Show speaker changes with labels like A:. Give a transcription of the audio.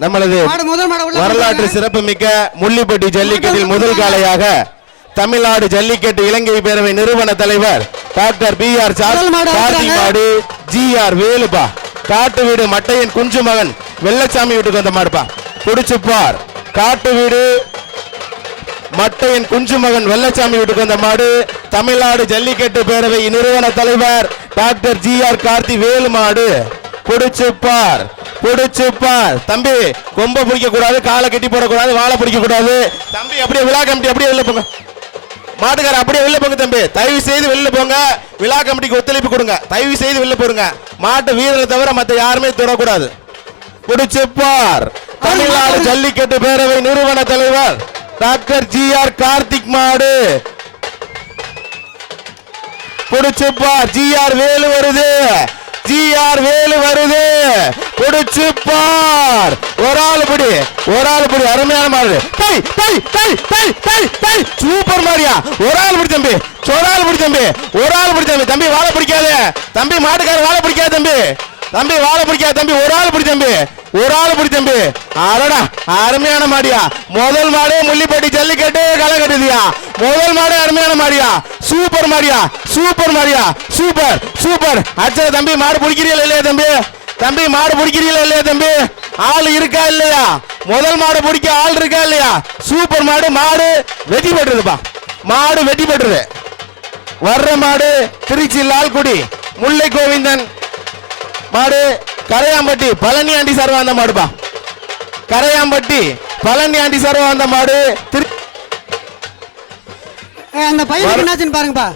A: நம்மளது வரலாற்று
B: போட்டாங்க.
A: சிறப்பு மிக்க முள்ளிப்பட்டி ஜல்லிக்கட்டில் முதல் காளையாக தமிழ்நாடு ஜல்லிக்கட்டு இலங்கை பேரவை நிறுவன தலைவர் டாக்டர் பி ஆர்
B: மாடு
A: ஜி ஆர் வேலுப்பா. காட்டு வீடு மட்டையன் குஞ்சு மகன் வெள்ளச்சாமி வீட்டுக்கு வந்த மாடுப்பா. புடிச்சுப்பார் காட்டு வீடு மட்டையன் குஞ்சு மகன் வெள்ளச்சாமி வீட்டுக்கு வந்த மாடு தமிழ்நாடு ஜல்லிக்கட்டு பேரவை நிறுவன தலைவர் doctor G R Karthi Velu மாடு புடிச்சுப்பார் புடிச்சுப்பார் தம்பி கொம்ப பிடிக்க கூடாது காலை கட்டி போடக்கூடாது வாழை பிடிக்க கூடாது தம்பி அப்படியே விழா கமிட்டி அப்படியே வெளில போங்க. மாட்டுக்கார அப்படியே வெளில போங்க தம்பி. தயவு செய்து வெளில போங்க. விழா கமிட்டிக்கு ஒத்துழைப்பு கொடுங்க. தயவு செய்து வெளில போடுங்க மாட்டு வீரரை தவிர மத்த யாருமே தொடக்கூடாது. புடிச்சுப்பார் தமிழ்நாடு ஜல்லிக்கட்டு பேரவை நிறுவன தலைவர் டாக்டர் ஜி ஆர் கார்த்திக் மாடு. புடிச்சுப்பார் ஜி ஆர் வேலு வருது. ஜி ஆர் வேலு வருது. புடிச்சுப்பார் ஒரு ஆள் பிடி. ஒரு ஆள் பிடி. அருமையான மாடு. டை டை டை டை டை டை சூப்பர் மாரியா. ஒரு ஆள் பிடி தம்பி. ஒரு ஆள் பிடி தம்பி. ஒரு ஆள் பிடி தம்பி. தம்பி வாழை பிடிக்காத. தம்பி மாட்டுக்கார வாழை பிடிக்காத தம்பி. தம்பி வாழை பிடிக்காத தம்பி. ஒரு ஆள் பிடி தம்பி. ஒரு ஆள் பிடி தம்பி. அடடா அருமையான மாடியா. முதல் மாடு முள்ளிப்பட்டி ஜல்லிக்கட்டு களை கட்டுதியா. முதல் மாடு அருமையான மாடியா? சூப்பர் மாடியா? சூப்பர் மாடியா? Super super. அச்சா தம்பி மாடு பிடிக்கிறீங்களா இல்லையா தம்பி? தம்பி மாடு பிடிக்கிறீங்களா இல்லையா தம்பி? ஆள் இருக்கா இல்லையா? முதல் மாடு பிடிக்க ஆள் இருக்கா இல்லையா? சூப்பர் மாடு மாடு வெட்டி பெற்றுதுப்பா. மாடு வெட்டி பெற்றுது. வர்ற மாடு திருச்சி லால்குடி முல்லை கோவிந்தன். மாடு கரையாம்பட்டி பழனி ஆண்டி சர்வா அந்த மாடுப்பா. கரையாம்பட்டி பழனி ஆண்டி சர்வா அந்த மாடு திரு
B: அந்த பையனுக்கு என்னாச்சுன்னு பாருங்கப்பா.